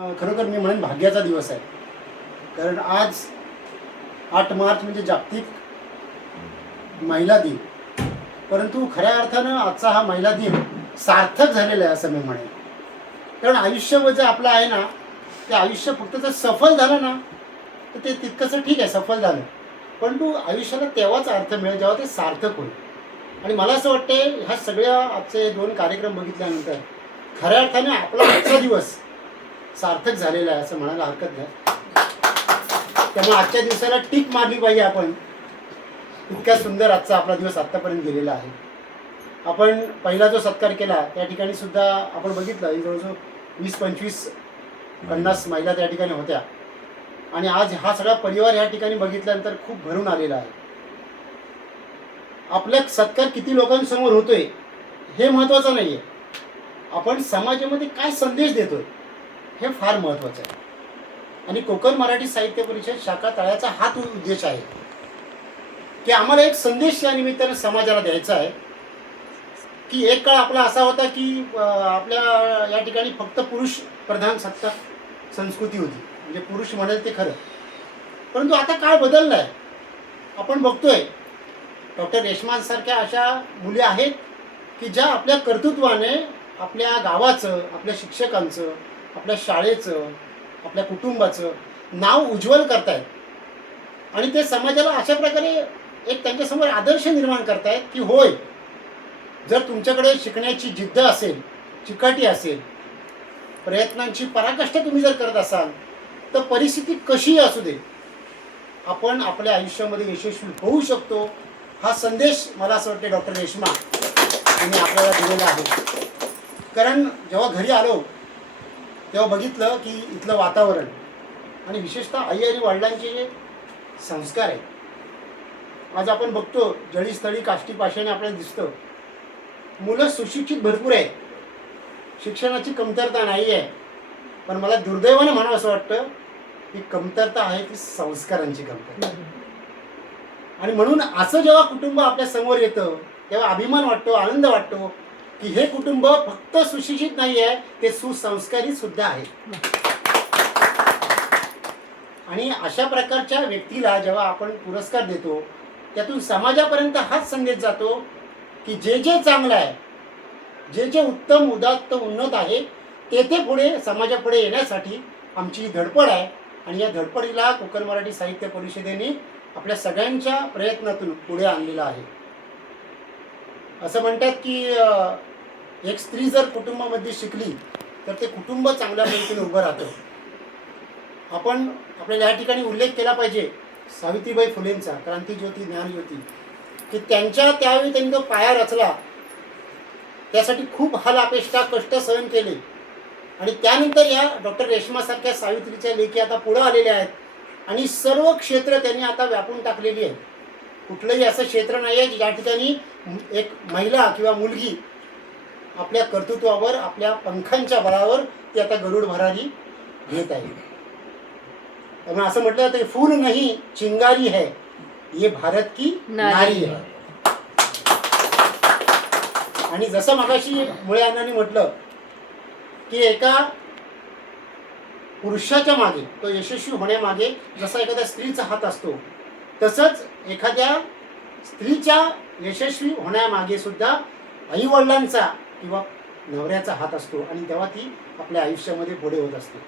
खरोखर मी म्हणेन भाग्याचा दिवस आहे. कारण आज 8 मार्च म्हणजे जागतिक महिला दिन. परंतु खऱ्या अर्थानं आजचा हा महिला दिन सार्थक झालेला आहे असं मी म्हणेन. कारण आयुष्य जे आपलं आहे ना, ते आयुष्य फक्त जर सफल झालं ना तर ते तितकंसं ठीक आहे, सफल झालं. परंतु आयुष्याला तेव्हाच अर्थ मिळेल जेव्हा ते सार्थक होईल. आणि मला असं वाटते ह्या सगळ्या आजचे 2 कार्यक्रम बघितल्यानंतर खऱ्या अर्थाने आपला आजचा दिवस सार्थक झालेला आहे असं म्हणायला हरकत नाही. त्यामुळे आजच्या दिवसाला टिक मारली पाहिजे आपण. इतका सुंदर आजचा आपला दिवस आत्तापर्यंत गेलेला आहे. आपण पहिला जो सत्कार केला त्या ठिकाणी सुद्धा आपण बघितलं जवळजवळ 20-25-50 महिला त्या ठिकाणी होत्या. आणि आज हा सगळा परिवार या ठिकाणी बघितल्यानंतर खूप भरून आलेला आहे. आपला सत्कार किती लोकांसमोर होतोय हे महत्त्वाचं नाही आहे, आपण समाजामध्ये काय संदेश देतोय हे फार महत्त्वाचं आहे. आणि कोकण मराठी साहित्य परिषद शाखा तळ्याचा हाच उद्देश आहे की आम्हाला एक संदेश या निमित्तानं समाजाला द्यायचा आहे की एक काळ आपला असा होता की आपल्या या ठिकाणी फक्त पुरुष प्रधान सत्ता संस्कृती होती, म्हणजे पुरुष म्हणेल ते खरं. परंतु आता काळ बदलला आहे. आपण बघतोय डॉक्टर रेश्मासारख्या अशा मुली आहेत की ज्या आपल्या कर्तृत्वाने आपल्या गावाचं, आपल्या शिक्षकांचं, आपल्या शाळेचं, आपल्या कुटुंबाचं नाव उज्ज्वल करतायत. आणि ते समाजाला अशा प्रकारे एक त्यांच्यासमोर आदर्श निर्माण करतायत की होय, जर तुमच्याकडे शिकण्याची जिद्द असेल, चिकाटी असेल, प्रयत्नांची पराकाष्ठा तुम्ही जर करत असाल तर परिस्थिती कशीही असू दे, आपण आपल्या आयुष्यामध्ये यशस्वी होऊ शकतो. हा संदेश मला असं वाटते डॉक्टर रेश्मा यांनी आपल्याला दिलेला आहे. कारण जेव्हा घरी आलो तेव्हा बघितलं की इथलं वातावरण आणि विशेषतः आई आणि वडिलांचे जे संस्कार आहेत. आज आपण बघतो जळीस्थळी काष्टी पाषाणे आपल्याला दिसतं. मुलं सुशिक्षित भरपूर आहेत, शिक्षणाची कमतरता नाही आहे. पण मला दुर्दैवाने म्हणावं असं वाटतं की कमतरता आहे ती संस्कारांची कमतरता. आणि म्हणून असं जेव्हा कुटुंब आपल्या समोर येतं तेव्हा अभिमान वाटतो, आनंद वाटतो की हे कुटुंब फक्त सुशिक्षित नाही आहे, ते सुसंस्कारी सुद्धा आहे. आणि अशा प्रकारच्या व्यक्तीला जेव्हा आपण पुरस्कार देतो त्यातून समाजापर्यंत हाच संदेश जातो की जे जे चांगलं आहे, जे जे उत्तम, उदात्त, उन्नत आहे ते पुढे समाजापुढे येण्यासाठी आमची धडपड आहे. आणि या धडपडीला कोकण मराठी साहित्य परिषदेने आपल्या सगळ्यांच्या प्रयत्नातून पुढे आणलेला आहे. असं म्हणतात की एक स्त्री जर कुटुंबामध्ये शिकली तर ते कुटुंब चांगल्या पद्धतीने उभं राहतं. आपण आपल्याला या ठिकाणी उल्लेख केला पाहिजे सावित्रीबाई फुलेंचा, क्रांतीज्योती, ज्ञानज्योती, की त्यांच्या त्यावेळी त्यांनी तो पाया रचला, त्यासाठी खूप हाल अपेष्टा, कष्ट सहन केले. आणि त्यानंतर या डॉक्टर रेश्मासारख्या सावित्रीच्या लेखी आता पुढं आलेल्या आहेत आणि सर्व क्षेत्र त्यांनी आता व्यापून टाकलेली आहे. कुठलंही असं क्षेत्र नाही आहे ज्या ठिकाणी एक महिला किंवा मुलगी आपल्या कर्तृत्वावर, आपल्या पंखांच्या बळावर ती आता गरुड भरारी घेत आहे. त्यामुळे असं म्हटलं जातं फूल नहीं चिंगारी है, ये भारत की नारी है. आणि जसं मगाशी मुळे अण्णांनी म्हटलं की एका पुरुषाच्या मागे, तो यशस्वी होण्यामागे जसा एखाद्या स्त्रीचा हात असतो, तसंच एखाद्या स्त्रीच्या यशस्वी होण्यामागे सुद्धा आई वडिलांचा किंवा नवऱ्याचा हात असतो. आणि तेव्हा ती आपल्या आयुष्यामध्ये पुढे होत असते.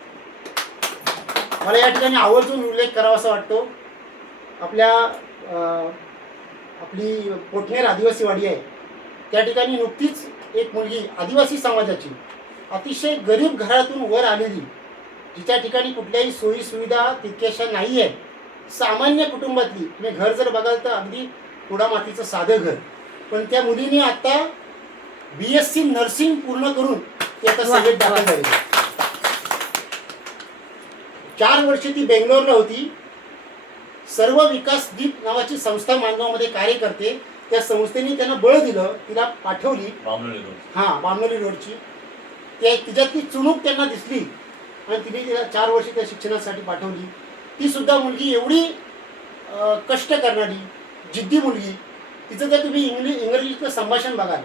मला या ठिकाणी आवर्जून उल्लेख करावा असा वाटतो. आपली पोटनेर आदिवासी वाडी आहे, त्या ठिकाणी नुकतीच एक मुलगी आदिवासी समाजाची अतिशय गरीब घरातून वर आलेली, जिच्या ठिकाणी कुठल्याही सोयी सुविधा तितक्याशा नाही आहेत, सामान्य कुटुंबातली. तुम्ही घर जर बघाल तर अगदी कुडामातीचं साधं घर, पण त्या मुलीने आता BSc नर्सिंग पूर्ण करून ती आता सेवेत दाखल झाली. 4 वर्ष ती बेंगलोरला होती. सर्व विकास दीप नावाची संस्था मानगावमध्ये कार्य करते. त्या संस्थेने त्यांना बळ दिलं, तिला पाठवली बामनोली रोडची. तिच्यातली चुणूक त्यांना दिसली आणि तिने तिला 4 वर्ष त्या शिक्षणासाठी पाठवली. ती सुद्धा मुलगी एवढी कष्ट करणारी, जिद्दी मुलगी. तिचं जर तुम्ही इंग्रजीतलं संभाषण बघाल,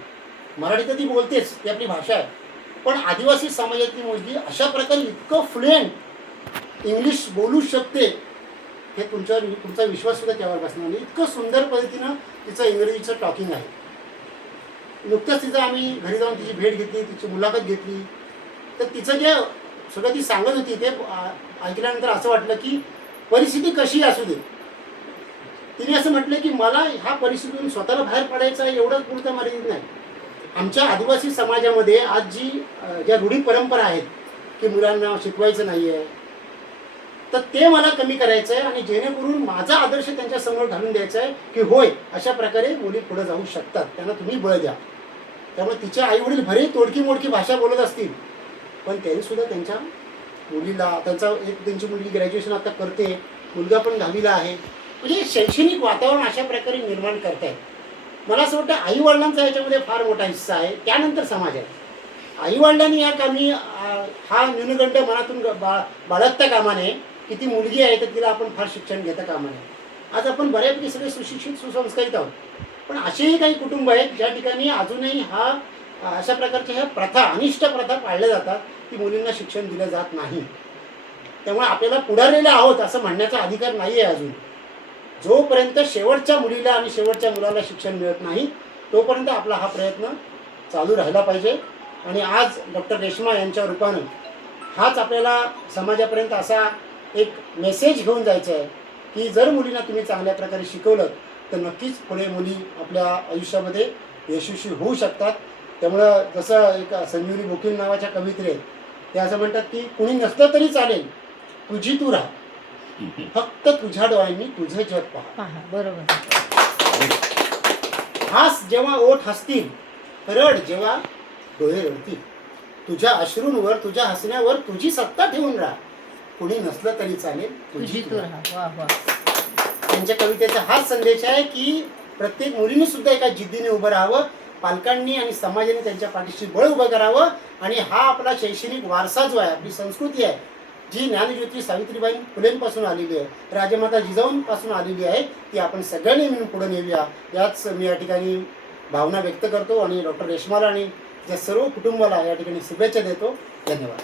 मराठी तर ती बोलतेच, ती आपली भाषा आहे, पण आदिवासी समाजातली मुलगी अशा प्रकारे इतकं फ्लुएंट इंग्लिश बोलू शकते हे तुमचा विश्वास सुद्धा त्यावर बसणार नाही. इतकं सुंदर पद्धतीनं तिचं इंग्रजीचं टॉकिंग आहे. नुकतंच तिचं आम्ही घरी जाऊन तिची भेट घेतली, तिची मुलाखत घेतली, तर तिचं जे सगळं ती सांगत होती ते ऐकल्यानंतर असं वाटलं की परिस्थिती कशी असू दे, तिने असं म्हटलं की मला ह्या परिस्थितीतून स्वतःला बाहेर पडायचं आहे एवढंच पुरतं मर्यादित नाही. आमच्या आदिवासी समाजामध्ये आज ज्या रूढी परंपरा आहेत की मुलांना शिकवायचं नाही आहे, तर ते मला कमी करायचं आहे आणि जेणेकरून माझा आदर्श त्यांच्यासमोर घालून द्यायचा आहे की होय अशा प्रकारे मुली पुढे जाऊ शकतात, त्यांना तुम्ही बळ द्या. त्यामुळे तिचे आईवडील भले तोडकी मोडकी भाषा बोलत असतील, पण त्यांनीसुद्धा त्यांच्या मुलीला त्यांची मुलगी ग्रॅज्युएशन आता करते, मुलगा पण 10वीला आहे, म्हणजे शैक्षणिक वातावरण अशा प्रकारे निर्माण करतायत. मला असं वाटतं आईवडिलांचा याच्यामध्ये फार मोठा हिस्सा आहे, त्यानंतर समाज आहे. आईवडिलांनी या कामी हा न्यूनगंड मनातून बाळगता कामा नये की ती मुलगी आहे तर तिला आपण फार शिक्षण घेता कामा नये. आज आपण बऱ्यापैकी सगळे सुशिक्षित सुसंस्कारित आहोत, पण असेही काही कुटुंब आहेत ज्या ठिकाणी अजूनही अशा प्रकारच्या ह्या प्रथा, अनिष्ट प्रथा पाळल्या जातात की मुलींना शिक्षण दिलं जात नाही. त्यामुळे आपल्याला पुढारलेले आहोत असं म्हणण्याचा अधिकार नाही आहे अजून. जोपर्यंत शेवटच्या मुलीला आणि शेवटच्या मुलाला शिक्षण मिळत नाही तोपर्यंत आपला हा प्रयत्न चालू राहिला पाहिजे. आणि आज डॉक्टर रेश्मा यांच्या रूपानं हाच आपल्याला समाजापर्यंत असा एक मेसेज घेऊन जायचा आहे की जर मुलींना तुम्ही चांगल्या प्रकारे शिकवलं तर नक्कीच पुढे मुली आपल्या आयुष्यामध्ये यशस्वी होऊ शकतात. त्यामुळं जसं एक संजीवनी बोकील नावाच्या कवित्रेत ते असं म्हणतात की कुणी नसलं तरी चालेल, तुझी तू राहा, फक्त तुझ्या डोळ्यांनी तुझं जग पहा. बरोबर. हास जेव्हा ओठ हसतील, रड जेव्हा डोळे रडतील, तुझ्या अश्रूंवर तुझ्या हसण्यावर तुझी सत्ता ठेवून राहा, कुणी नसलं तरी चालेल, तुझी तू राहा. वा वा. त्यांच्या कवितेचा हाच संदेश आहे की प्रत्येक मुलीने सुद्धा एका जिद्दीने उभं राहावं, पालकांनी आणि समाजाने त्यांच्या पाठीशी बळ उभं करावं. आणि हा आपला शैक्षणिक वारसा जो आहे, आपली संस्कृती आहे, जी ज्ञानज्योती सावित्रीबाई फुलेंपासून आलेली आहे, राजमाता जिजाऊंपासून आलेली आहे, ती आपण सगळ्यांनी मिळून पुढे नेऊया. याच मी या ठिकाणी भावना व्यक्त करतो आणि डॉक्टर रेश्माला आणि त्या सर्व कुटुंबाला या ठिकाणी शुभेच्छा देतो. धन्यवाद.